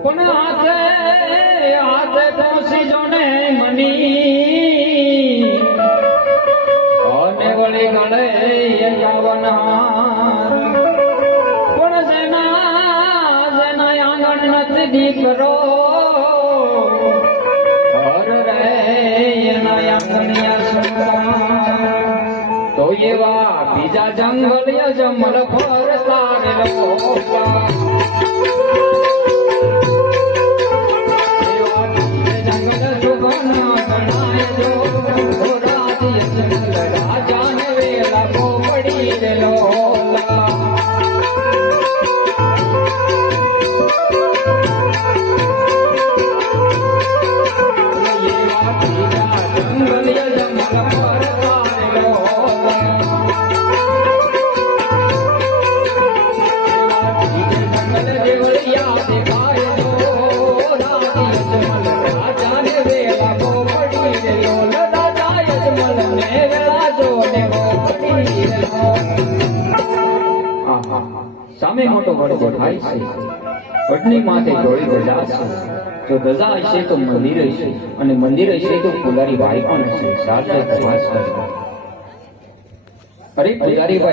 પણ હાથે હાથે પહોંચી જો ને મની અને વળી ગળે જવનહાર પણ જેના આંગણ નથી દીકરો હર રે એના આંગણિયા તો એવા બીજા જંગલ જમલ ફરતા રે લોકા સામે મોટો વડ દેખાય છે વડની માથે ધોળી ધજા છે જો ધજા હશે તો મંદિર હશે અને મંદિર હશે તો પુજારી ભાઈ પણ હશે સાથે પ્રવાસ કરતા અરે પુજારી ભાઈ